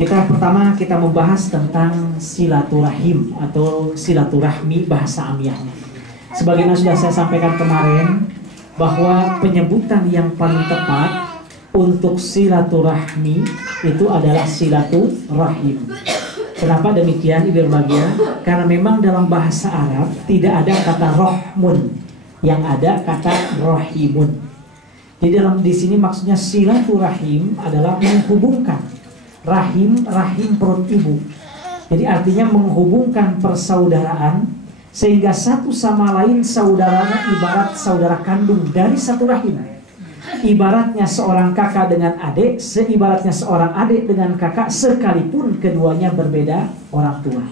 Pertama kita membahas tentang silaturahim atau silaturahmi bahasa amiyahnya. Sebagaimana sudah saya sampaikan kemarin, bahwa penyebutan yang paling tepat untuk silaturahmi itu adalah silaturahim. Kenapa demikian, Ibu berbahagia? Karena memang dalam bahasa Arab tidak ada kata rohmun, yang ada kata rohimun. Jadi di sini maksudnya silaturahim adalah menghubungkan rahim perut ibu. Jadi artinya menghubungkan persaudaraan, sehingga satu sama lain saudaranya ibarat saudara kandung dari satu rahim. Ibaratnya seorang kakak dengan adik, seibaratnya seorang adik dengan kakak, sekalipun keduanya berbeda orang tua.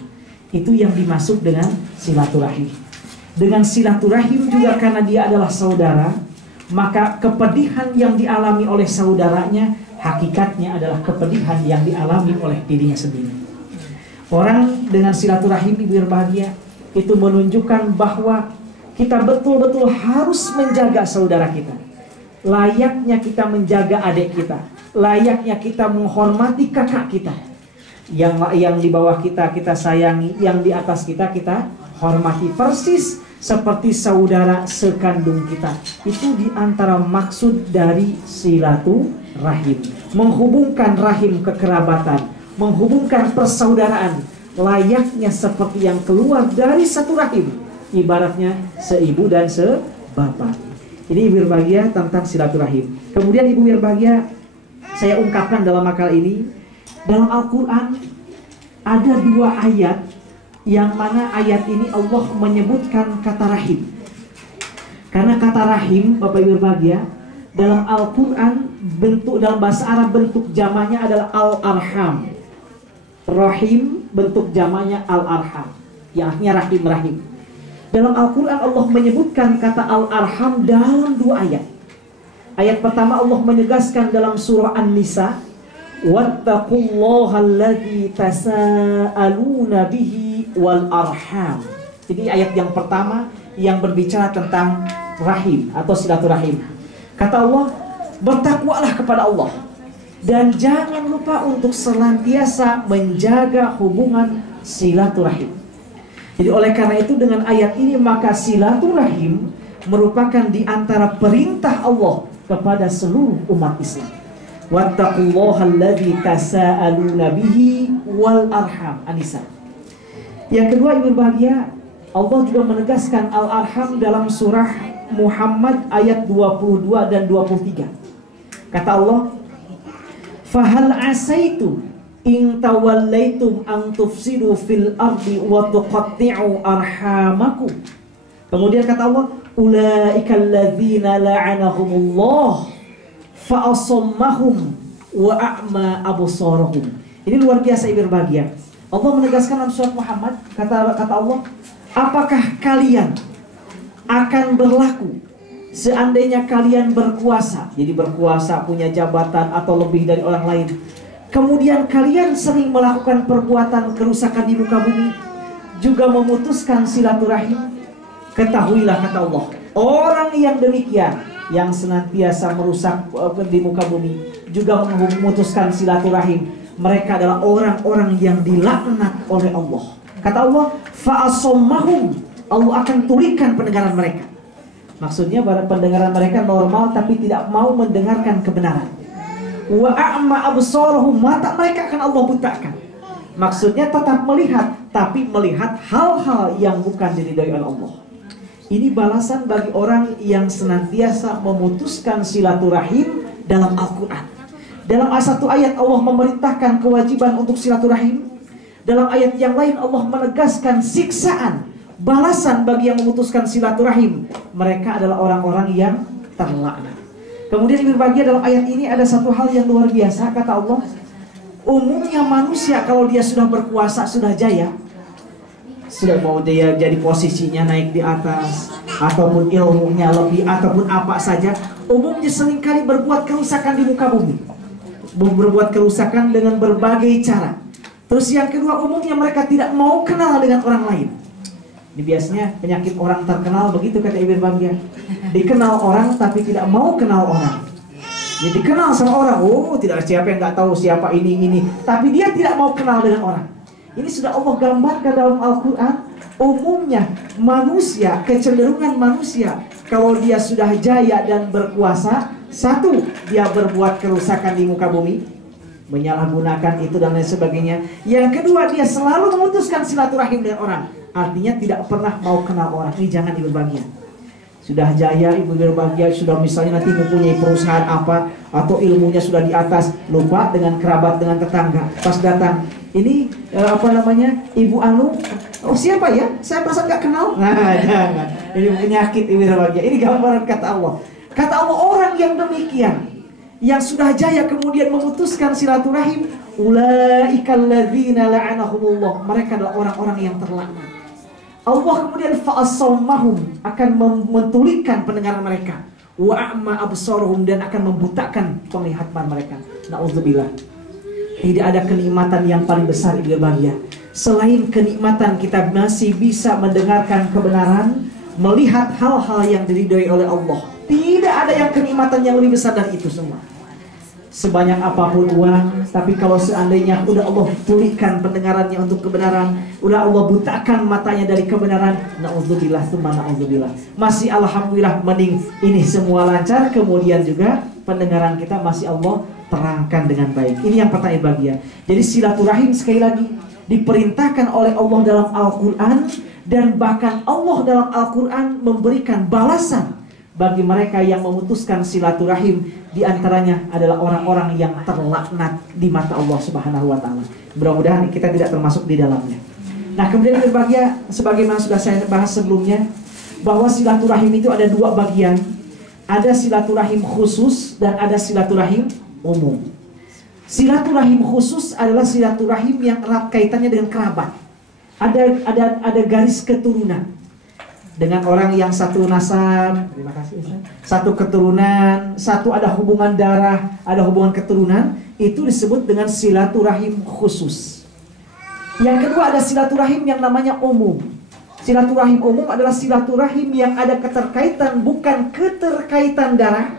Itu yang dimaksud dengan silaturahim. Dengan silaturahim juga karena dia adalah saudara, maka kepedihan yang dialami oleh saudaranya hakikatnya adalah kepedihan yang dialami oleh dirinya sendiri. Orang dengan silaturahim, Ibu berbahagia, itu menunjukkan bahwa kita betul-betul harus menjaga saudara kita. Layaknya kita menjaga adik kita, layaknya kita menghormati kakak kita. Yang di bawah kita sayangi, yang di atas kita hormati, persis seperti saudara sekandung kita. Itu diantara maksud dari silaturahim, menghubungkan rahim kekerabatan, menghubungkan persaudaraan, layaknya seperti yang keluar dari satu rahim, ibaratnya seibu dan sebapak. Ini Ibu berbahagia tentang silaturahim. Kemudian Ibu berbahagia, saya ungkapkan dalam makalah ini, dalam Al-Quran ada 2 ayat, yang mana ayat ini Allah menyebutkan kata rahim. Karena kata rahim, Bapak Ibu berbahagia, dalam Al-Quran dalam bahasa Arab bentuk jamaknya adalah al-arham. Rahim bentuk jamaknya al-arham, yang artinya rahim. Dalam Al-Quran Allah menyebutkan kata al-arham dalam 2 ayat. Ayat pertama Allah menegaskan dalam surah An-Nisa, wattaqullaha alladzi tasaaluna bihi wal arham. Jadi ayat yang pertama yang berbicara tentang rahim atau silaturahim. Kata Allah, bertakwalah kepada Allah dan jangan lupa untuk senantiasa menjaga hubungan silaturahim. Jadi oleh karena itu dengan ayat ini maka silaturahim merupakan di antara perintah Allah kepada seluruh umat Islam. Wattaqullaha alladzi tasaaluna bihi wal arham, An-Nisa. Yang kedua Ibu berbahagia, Allah juga menegaskan al-arham dalam surah Muhammad ayat 22 dan 23. Kata Allah, fahal asaitu in tawallaitum an tufsidu fil ardi wa tuqatti'u arhamakum. Kemudian kata Allah, ulaikal ladzina la'anahumullah fa asammahum wa a'ma absarahum. Ini luar biasa Ibu berbahagia. Allah menegaskan dalam surat Muhammad, kata Allah, apakah kalian akan berlaku seandainya kalian berkuasa, jadi berkuasa, punya jabatan atau lebih dari orang lain, kemudian kalian sering melakukan perbuatan kerusakan di muka bumi, juga memutuskan silaturahim? Ketahuilah, kata Allah, orang yang demikian, yang senantiasa merusak di muka bumi, juga memutuskan silaturahim, mereka adalah orang-orang yang dilaknat oleh Allah. Kata Allah, fa'asammahum, Allah akan turikan pendengaran mereka. Maksudnya pada pendengaran mereka normal tapi tidak mau mendengarkan kebenaran. Wa a'ma absarahum, mata mereka akan Allah butakan. Maksudnya tetap melihat, tapi melihat hal-hal yang bukan diridhai oleh Allah. Ini balasan bagi orang yang senantiasa memutuskan silaturahim dalam Al-Quran. Dalam satu ayat Allah memerintahkan kewajiban untuk silaturahim. Dalam ayat yang lain Allah menegaskan siksaan, balasan bagi yang memutuskan silaturahim. Mereka adalah orang-orang yang terlaknat. Kemudian berbahagia dalam ayat ini ada satu hal yang luar biasa. Kata Allah, umumnya manusia kalau dia sudah berkuasa, sudah jaya, sudah mau dia jadi posisinya naik di atas, ataupun ilmunya lebih, ataupun apa saja, umumnya seringkali berbuat kerusakan di muka bumi, berbuat kerusakan dengan berbagai cara. Terus yang kedua, umumnya mereka tidak mau kenal dengan orang lain. Ini biasanya penyakit orang terkenal begitu, kata Ibu berbahagia. Dikenal orang tapi tidak mau kenal orang. Dia dikenal sama orang, oh tidak siapa yang nggak tahu siapa ini, tapi dia tidak mau kenal dengan orang. Ini sudah Allah gambarkan dalam Al-Quran. Umumnya manusia, kecenderungan manusia, kalau dia sudah jaya dan berkuasa, satu, dia berbuat kerusakan di muka bumi, menyalahgunakan itu dan lain sebagainya. Yang kedua, dia selalu memutuskan silaturahim dengan orang. Artinya tidak pernah mau kenal orang. Ini jangan berbahagia. Sudah jaya, ibu berbahagia, sudah misalnya nanti mempunyai perusahaan apa, atau ilmunya sudah di atas, lupa dengan kerabat, dengan tetangga. Pas datang, ini Ibu Anu, oh siapa ya? Saya perasaan nggak kenal. Nah, jangan. Ini penyakit ibu berbahagia. Ini gambaran kata Allah. Kata Allah, orang yang demikian, yang sudah jaya kemudian memutuskan silaturahim, ulaikal ladzina la'anahumullah. Mereka adalah orang-orang yang terlaknat. Allah kemudian fa'asammahum, akan mentulikan pendengaran mereka, wa'ama absaruhum, dan akan membutakan penglihatan mereka. Na'udzubillah. Tidak ada kenikmatan yang paling besar ibu berbahagia selain kenikmatan kita masih bisa mendengarkan kebenaran, melihat hal-hal yang diridhoi oleh Allah. Tidak ada yang kenikmatan yang lebih besar dari itu semua. Sebanyak apapun uang, tapi kalau seandainya udah Allah tulikan pendengarannya untuk kebenaran, udah Allah butakan matanya dari kebenaran, na'udzubillah, tsumma na'udzubillah. Masih alhamdulillah, mending ini semua lancar, kemudian juga pendengaran kita masih Allah terangkan dengan baik. Ini yang pertama bahagia. Jadi silaturahim sekali lagi diperintahkan oleh Allah dalam Al-Quran, dan bahkan Allah dalam Al-Quran memberikan balasan bagi mereka yang memutuskan silaturahim. Di antaranya adalah orang-orang yang terlaknat di mata Allah Subhanahu wa Ta'ala. Mudah-mudahan kita tidak termasuk di dalamnya. Nah, kemudian berbahagia, sebagaimana sudah saya bahas sebelumnya, bahwa silaturahim itu ada dua bagian. Ada silaturahim khusus dan ada silaturahim umum. Silaturahim khusus adalah silaturahim yang erat kaitannya dengan kerabat. Ada garis keturunan dengan orang yang satu nasab, terima kasih, satu keturunan, satu ada hubungan darah, ada hubungan keturunan, itu disebut dengan silaturahim khusus. Yang kedua ada silaturahim yang namanya umum. Silaturahim umum adalah silaturahim yang ada keterkaitan, bukan keterkaitan darah,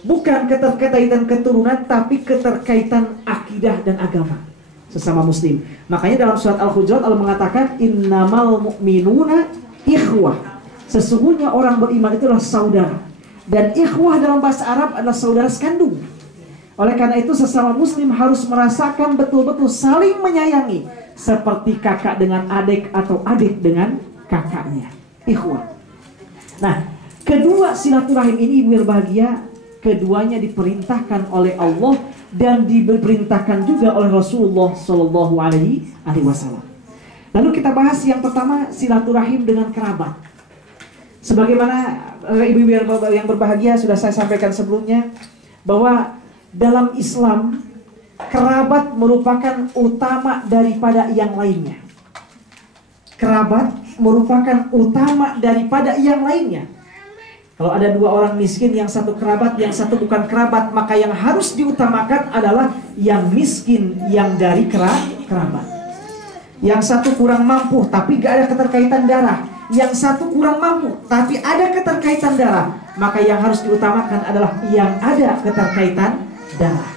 bukan keterkaitan keturunan, tapi keterkaitan akidah dan agama sesama muslim. Makanya dalam surat Al-Hujurat Allah mengatakan innamal mu'minuna ikhwah. Sesungguhnya orang beriman itu adalah saudara. Dan ikhwah dalam bahasa Arab adalah saudara sekandung. Oleh karena itu sesama muslim harus merasakan betul-betul saling menyayangi, seperti kakak dengan adik atau adik dengan kakaknya. Ikhwah. Nah, kedua silaturahim ini berbahagia, keduanya diperintahkan oleh Allah dan diperintahkan juga oleh Rasulullah Shallallahu Alaihi Wasallam. Lalu kita bahas yang pertama, silaturahim dengan kerabat. Sebagaimana ibu-ibu yang berbahagia sudah saya sampaikan sebelumnya, bahwa dalam Islam kerabat merupakan utama daripada yang lainnya. Kerabat merupakan utama daripada yang lainnya. Kalau ada dua orang miskin, yang satu kerabat, yang satu bukan kerabat, maka yang harus diutamakan adalah yang miskin yang dari kerabat. Yang satu kurang mampu tapi gak ada keterkaitan darah, yang satu kurang mampu tapi ada keterkaitan darah, maka yang harus diutamakan adalah yang ada keterkaitan darah.